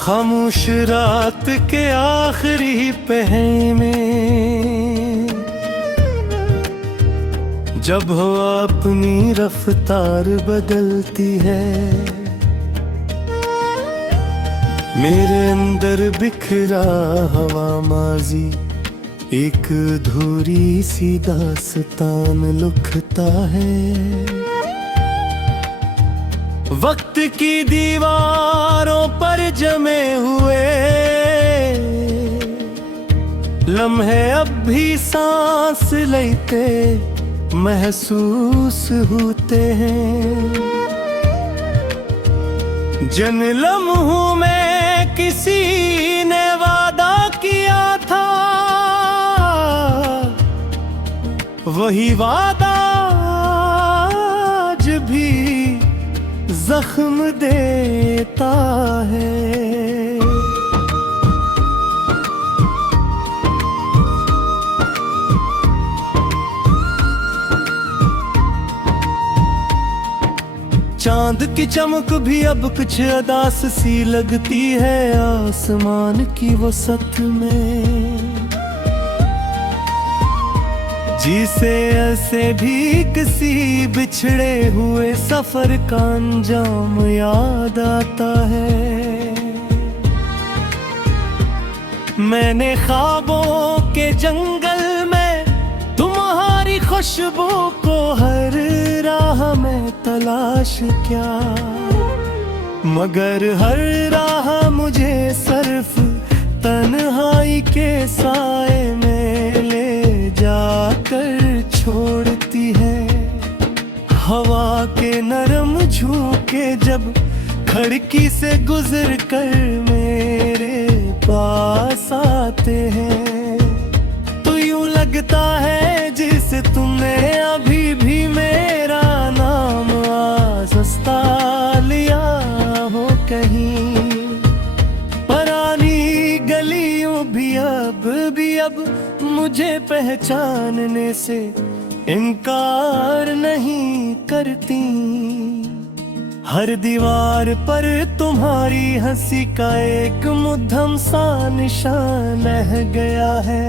खामोश रात के आखिरी पहर में जब हवा अपनी रफ्तार बदलती है, मेरे अंदर बिखरा हवा माजी एक अधूरी सी दास्तान लिखता है। वक्त की दीवारों पर जमे हुए लम्हे अब भी सांस लेते महसूस होते हैं। जिन लम्हों में किसी ने वादा किया था, वही वादा आज भी जख्म देता है। चांद की चमक भी अब कुछ अदास सी लगती है आसमान की वसत में। जिसे ऐसे भी किसी बिछड़े हुए सफर का अंजाम याद आता है। मैंने ख्वाबों के जंगल में तुम्हारी खुशबू को हर राह में तलाश किया, मगर हर राह मुझे सिर्फ तन्हाई के साए में ले जाकर छोड़ती है। हवा के नरम झोंके जब खिड़की से गुजर कर मेरे पास आते हैं, तो यूं लगता है जैसे तुमने अभी भी मेरा नाम आज़स्ता लिया हो कहीं। पुरानी गलियों भी अब मुझे पहचानने से इनकार नहीं करती। हर दीवार पर तुम्हारी हंसी का एक मुद्दम सा निशान रह गया है।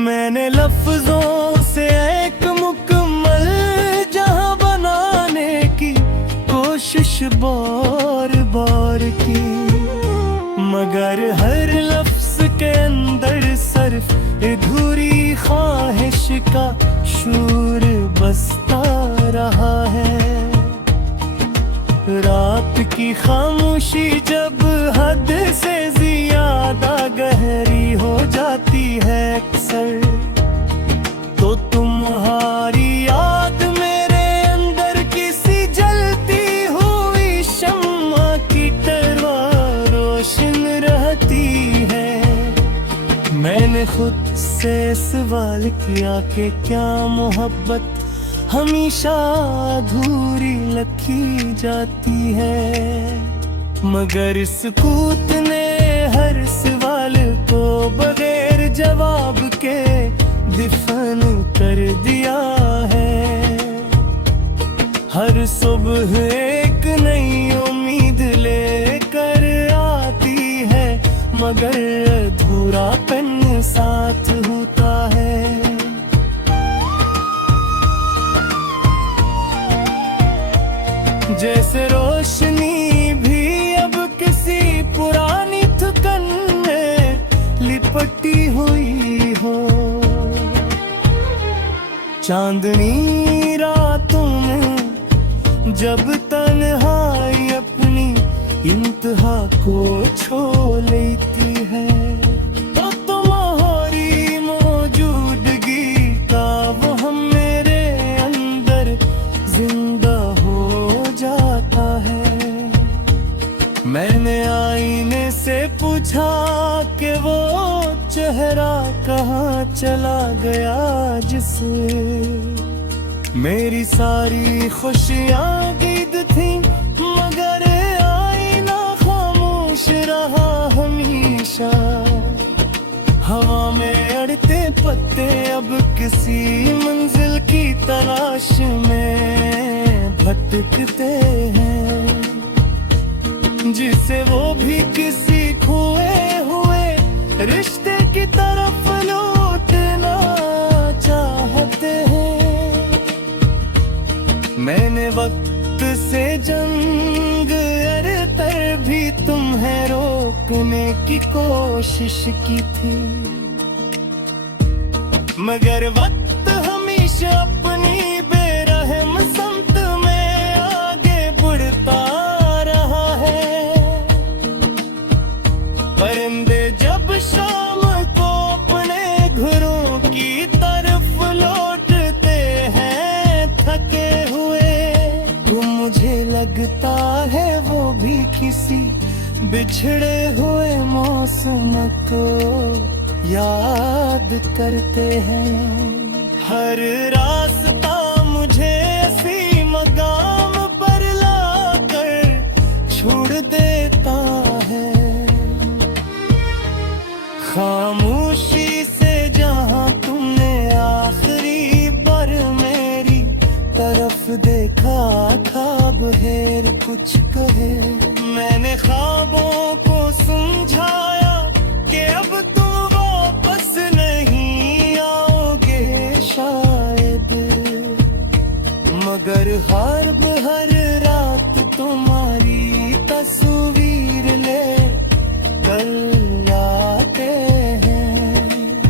मैंने लफ्जों से एक मुकम्मल जहां बनाने की कोशिश बार बार की, मगर हर लफ्ज के अंदर सिर्फ अधूरी ख्वाहिश का शूर बसता रहा है। रात की खामोशी जब हद से ज्यादा गहरी हो जाती है अक्सर, तो तुम्हारी याद मेरे अंदर किसी जलती हुई शम्मा की तरह रोशन रहती है। मैंने खुद से सवाल किया कि क्या मोहब्बत हमेशा अधूरी लखी जाती है, मगर इस कूत ने हर सवाल को बगैर जवाब के दफन कर दिया है। हर सुबह एक नई उम्मीद लेकर आती है, मगर अधूरापन साथ होता है। जैसे रोशनी भी अब किसी पुरानी थकन में लिपटी हुई हो। चांदनी रातों में जब तन्हाई अपनी इंतहा को छू लेती है, तो तुम्हारी मौजूदगी का वह मेरे अंदर जिंदा जाता है। मैंने आईने से पूछा कि वो चेहरा कहाँ चला गया जिससे मेरी सारी खुशियाँ गीत थी, मगर आईना खामोश रहा हमेशा। हवा में अड़ते पत्ते अब किसी मंजिल की तलाश में भटकते हैं। जिसे वो भी किसी खोए हुए रिश्ते की तरफ लौटना चाहते हैं। मैंने वक्त से जंग अरतर भी तुम्हें रोकने की कोशिश की थी, मगर वक्त हमेशा अपनी बेरहम संत में आगे बढ़ता रहा है। परिंदे जब शाम को अपने घरों की तरफ लौटते हैं थके हुए, तो मुझे लगता है वो भी किसी बिछड़े हुए मौसम को याद करते हैं। हर रास्ता मुझे ऐसी मकाम पर लाकर छोड़ देता है। खामोशी से जहां तुमने आखिरी बार मेरी तरफ देखा, ख्वाब हेर कुछ कहे। मैंने ख्वाबों को समझाया कि अब तुम वापस नहीं आओगे शायद, मगर हर रात तुम्हारी तस्वीर ले कर आते हैं।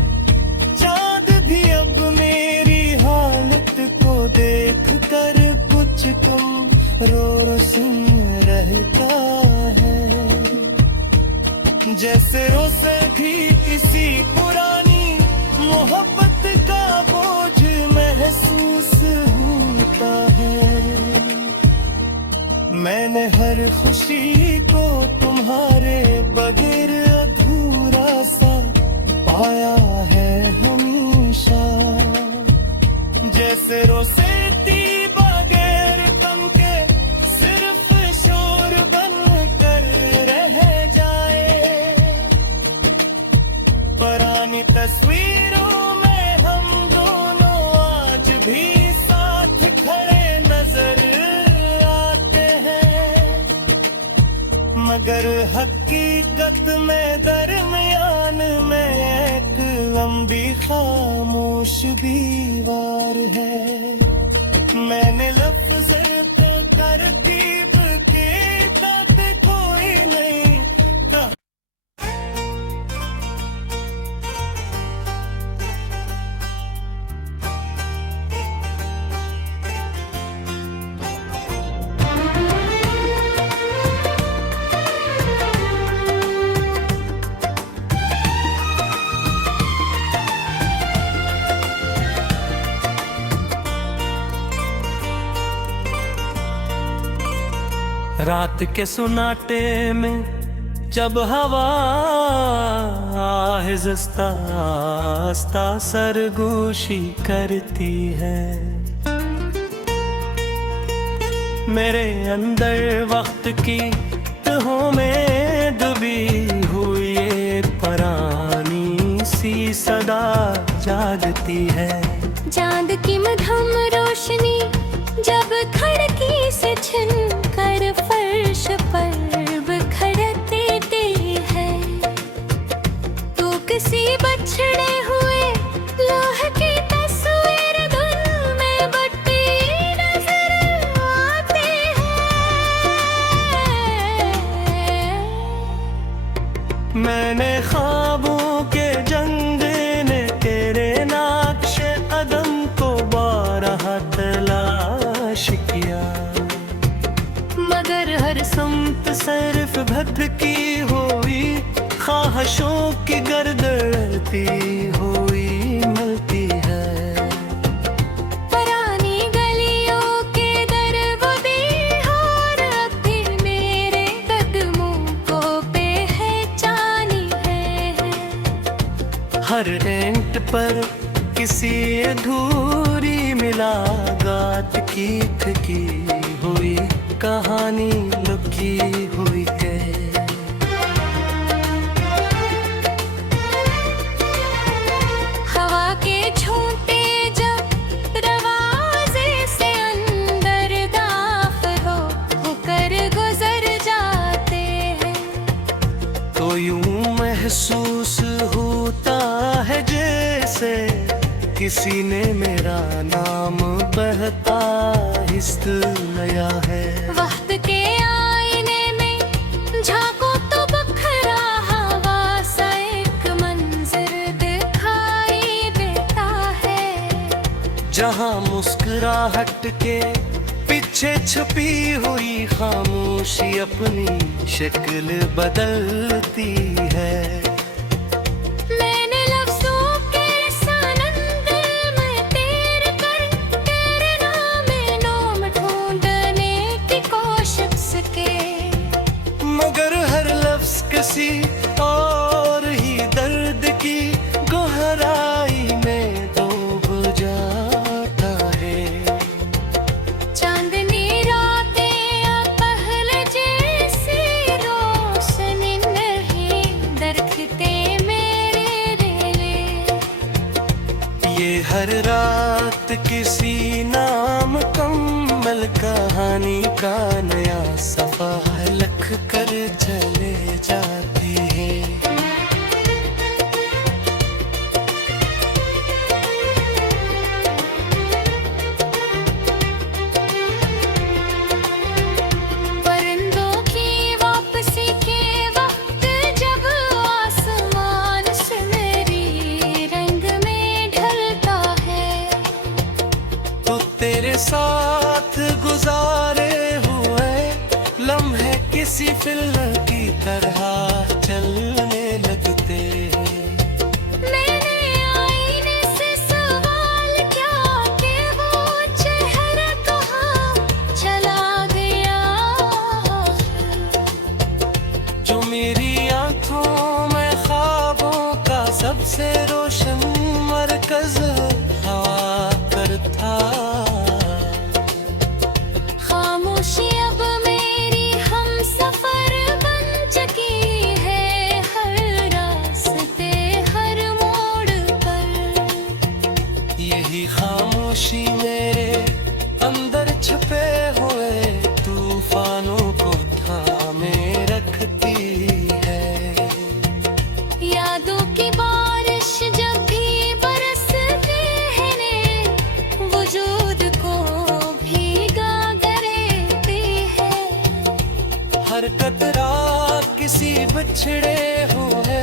चांद भी अब मेरी हालत को देख कर कुछ कम रोशन रहता है। जैसे रोसे भी किसी पुरानी मोहब्बत का बोझ महसूस होता है। मैंने हर खुशी को तुम्हारे बगैर अधूरा सा पाया है हमेशा। जैसे रोसेती बगैर तन के सिर्फ शोर बन कर रह जाए। पुरानी तस्वीरों में हम दोनों आज भी साथ खड़े नजर आते हैं, मगर हकीकत में दरमियान में एक लंबी खामोश दीवार है। मैंने लफ्ज़ तो तरतीब के तक कोई नहीं कहा। रात के सुनाटे में जब हवा आहिस्ता आहिस्ता सरगोशी करती है, मेरे अंदर वक्त की तहों में डूबी हुई एक पुरानी सी सदा जागती है। चांद की मध्यम रोशनी जब खिड़की से छिन कर फर्श पर बिखर देती है, तो किसी बछड़े हुए लोह की तस्वीर धुन में बटी नजर आती है। मैंने ख्वाबों के जंगले ने तेरे नाक्शे कदम को बारह तलाश किया, मगर हर समत सिर्फ भटकी हुई ख्वाहिशों की गर्दती हुई मिलती है। पुरानी गलियों के दर वो दीवार अब भी मेरे कदमों को पहचानी है। हर ईंट पर किसी अधूरी मिलागात की थकी हुई कहानी लुकी हुई है। हवा के झोंके जब दरवाजे से अंदर दाखिल हो कर गुजर जाते तो यूं महसूस होता है जैसे किसी ने मेरा नाम बहता हिस्त नया है। वक्त के आईने में झांको तो बखरा हवा सा एक मंजर दिखाई देता है। जहाँ मुस्कुराहट के पीछे छुपी हुई खामोशी अपनी शक्ल बदलती है। मैंने लफ्जों के सनंदर में तेरे कर तेरे नामे नोम ढूंढने की कोशिश के, मगर हर लफ्ज किसी और ही दर्द की गहराई में डूब जाता है। चांदनी रातें अब पहले जैसी रोशनी नहीं दरखते मेरे रेले। ये हर रात किसी नाम कम्मल कहानी का नया सफा लिख कर चले जाती है। परिंदों की वापसी के वक्त जब आसमान सुनहरी रंग में ढलता है, तो तेरे साथ गुजारे हुए लम्हे किसी फिल्म की तरह चलने लगते हैं। मैंने आईने से सवाल किया कि वो चेहरा कहाँ चला गया। जो मेरी आंखों में ख्वाबों का सबसे रोशन मरकज हवा करता। खामोशी अब मेरी हम सफर बन चुकी है, हर रास्ते हर मोड़ पर। यही खामोशी मेरे अंदर छुपे हुए तूफानों को थामे रखती है। यादों की बारिश जब भी बरसते हैं वजूद को भीगा कर देती है। हर कतरा किसी बिछड़े हुए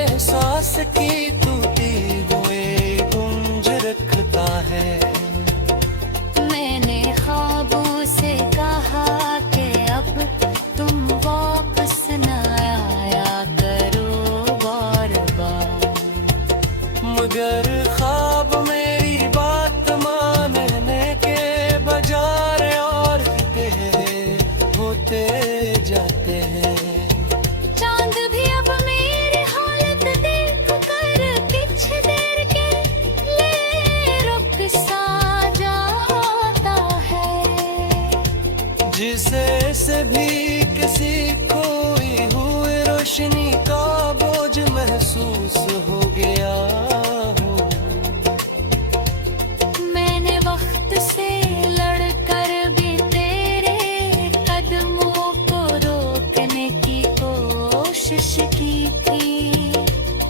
एहसास की टूटी हुई गूंज रखता है। मैंने ख्वाबों से कहा कि अब तुम वापस न आया करो बार बार, मगर ख्वाब मेरी बात मानने के बजाय और तेरे होते जाते हैं। चांद भी अब मेरी हालत देख कर कुछ देर के लिए रुक सा जाता है। जिसे से भी किसी खोई हुई रोशनी का बोझ महसूस हो गया हो। मैंने वक्त से लड़कर भी तेरे कदमों को रोकने की कोशिश की थी,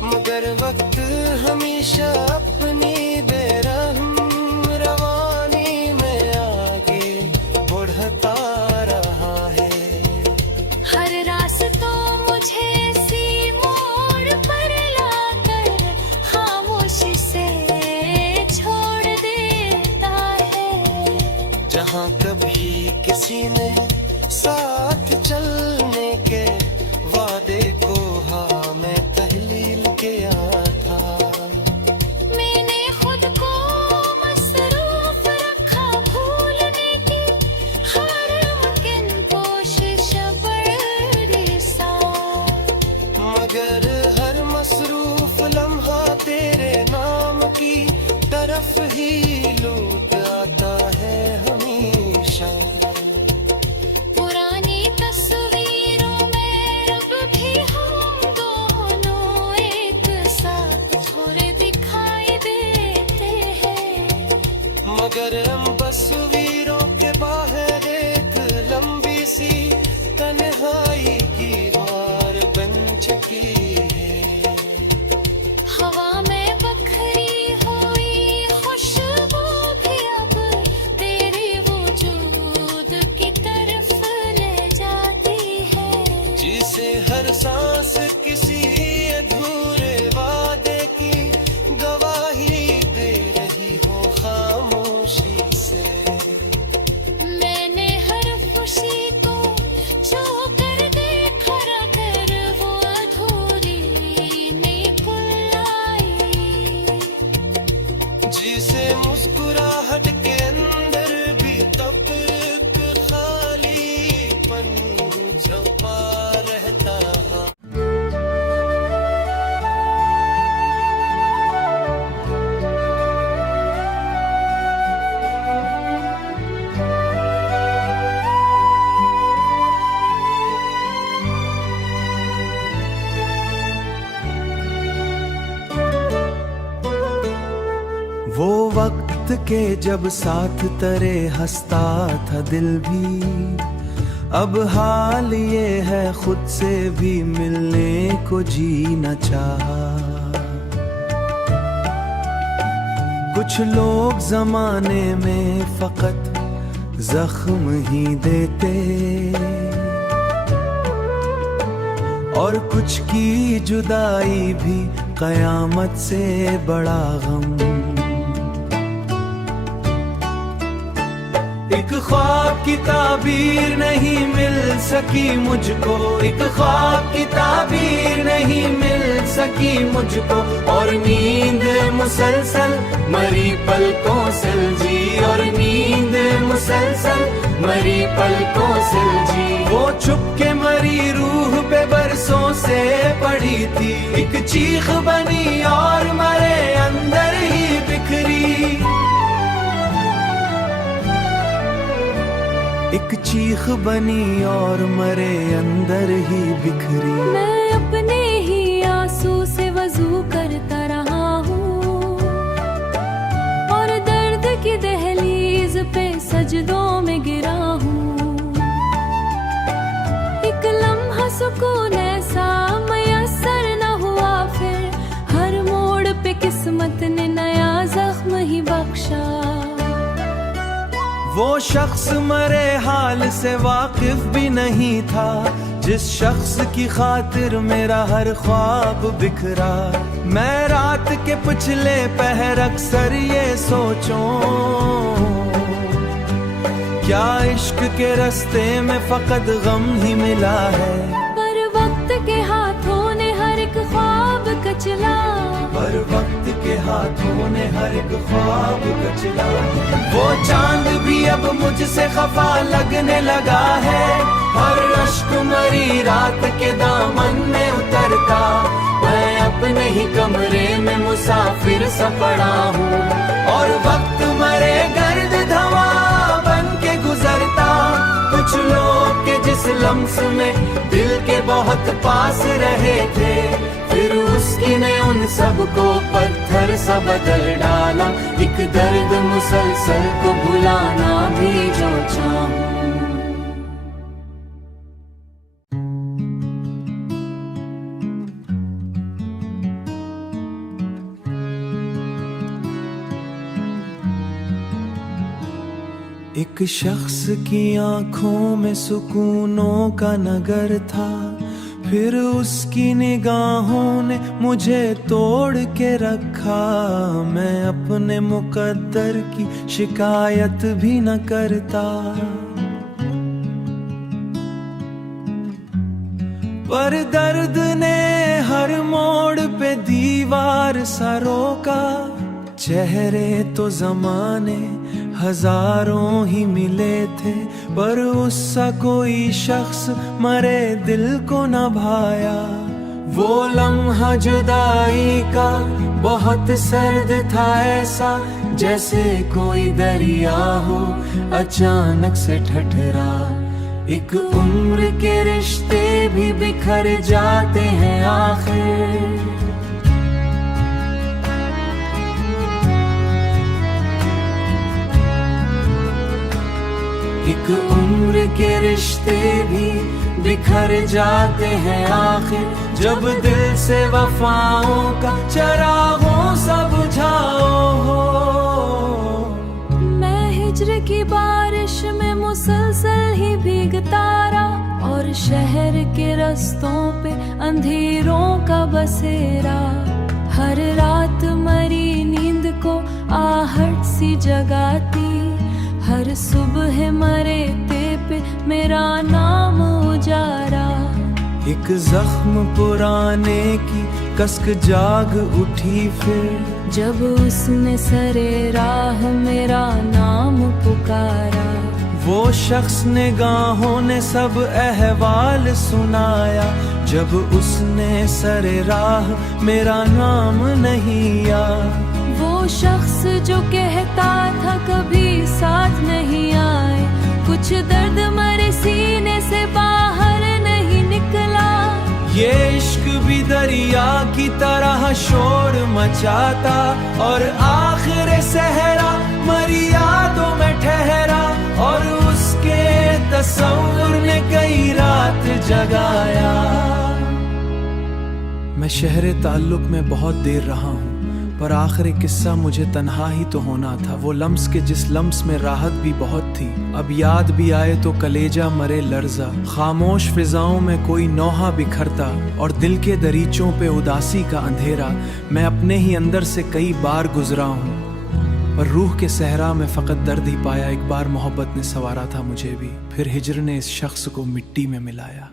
मगर वक्त हमेशा अपनी बेरहम रवानी में आगे बढ़ता रहा है। हर रास्तों मुझे सी मोड़ पर लाकर खामोशी से छोड़ देता है। जहाँ कभी किसी ने साथ चलने के वादे को हाँ मैं तहलील किया था। मैंने खुद को मसरूफ रखा भूलने की हर मुमकिन कोशिश बड़ी सा, मगर हर मसरूफ लम्हा तेरे नाम की तरफ ही लौट आता है हमेशा। पुरानी तस्वीरों में अब भी हम दोनों एक साथ थोड़े दिखाई देते हैं, मगर हम तस्वीरों के बाहर एक लंबी सी तन्हाई की वार बन वक्त के जब साथ तेरे हंसता था दिल भी, अब हाल ये है खुद से भी मिलने को जी न चाहा। कुछ लोग जमाने में फकत जख्म ही देते, और कुछ की जुदाई भी कयामत से बड़ा गम। एक ख्वाब की ताबीर नहीं मिल सकी मुझको, एक ख्वाब की ताबीर नहीं मिल सकी मुझको, और नींद मुसलसल मरी पलकों से जी, और नींद मुसलसल मरी पलकों से जी। वो छुप के मरी रूह पे बरसों से पड़ी थी, एक चीख बनी और मरे अंदर ही बिखरी। एक चीख बनी और मरे अंदर ही बिखरी। मैं अपने ही आंसू से वजू करता रहा हूँ, और दर्द की दहलीज पे सजदों में गिरा हूँ। एक लम्हा सुकून ऐसा मयसर न हुआ, फिर हर मोड़ पे किस्मत ने नया जख्म ही बख्शा। वो शख्स मरे हाल से वाकिफ भी नहीं था, जिस शख्स की खातिर मेरा हर ख्वाब बिखरा। मैं रात के पिछले पहर अक्सर ये सोचूं, क्या इश्क के रास्ते में फकत गम ही मिला है। पर वक्त के हाथों ने हर एक ख्वाब कचला, पर वक्त के हाथों ने हर एक ख्वाब कचला। वो चांद भी अब मुझसे खफा लगने लगा है, हर अश्क मरी रात के दामन में उतरता। मैं अपने ही कमरे में मुसाफिर सा पड़ा हूँ, और वक्त मरे गर्द धवा बन के गुजरता। कुछ लोग के जिस लम्स में दिल के बहुत पास रहे थे, फिर उसकी ने उन सबको पत्थर सा बदल डाला। एक दर्द मुसलसल को भुलाना भी जो चाहूं। एक शख्स की आंखों में सुकूनों का नगर था, फिर उसकी निगाहों ने मुझे तोड़ के रखा। मैं अपने मुकद्दर की शिकायत भी न करता, पर दर्द ने हर मोड़ पे दीवार सा रोका। चेहरे तो जमाने हजारों ही मिले थे, पर उससा कोई शख्स मरे दिल को न भाया। वो लम्हा जुदाई का बहुत सर्द था, ऐसा जैसे कोई दरिया हो अचानक से ठठरा। एक उम्र के रिश्ते भी बिखर जाते हैं आखिर। एक उम्र के रिश्ते भी बिखर जाते हैं आखिर, जब दिल से वफाओं का चरागों सा बुझाओ हो। मैं हिज्र की बारिश में मुसलसल ही भीगता रहा, और शहर के रास्तों पे अंधेरों का बसेरा। हर रात मरी नींद को आहट सी जगाती, हर सुबह मरे पे मेरा नाम उजारा। एक जख्म पुराने की कसक जाग उठी फिर, जब उसने सरे राह मेरा नाम पुकारा। वो शख्स निगाहों ने सब अहवाल सुनाया, जब उसने सरे राह मेरा नाम नहीं याद। वो शख्स जो कहता था कभी साथ नहीं आए, कुछ दर्द मरे सीने से बाहर नहीं निकला। ये इश्क भी दरिया की तरह शोर मचाता, और आखिर सहरा मरी यादों में ठहरा, और उसके तस्वुर ने कई रात जगाया। मैं शहरे ताल्लुक में बहुत देर रहा हूँ, पर आखिरी किस्सा मुझे तन्हा ही तो होना था। वो लम्स के जिस लम्स में राहत भी बहुत थी, अब याद भी आए तो कलेजा मरे लर्जा। खामोश फिजाओं में कोई नौहा बिखरता, और दिल के दरीचों पे उदासी का अंधेरा। मैं अपने ही अंदर से कई बार गुजरा हूँ, पर रूह के सहरा में फ़कत दर्द ही पाया। एक बार मोहब्बत ने संवारा था मुझे भी, फिर हिजर ने इस शख्स को मिट्टी में मिलाया।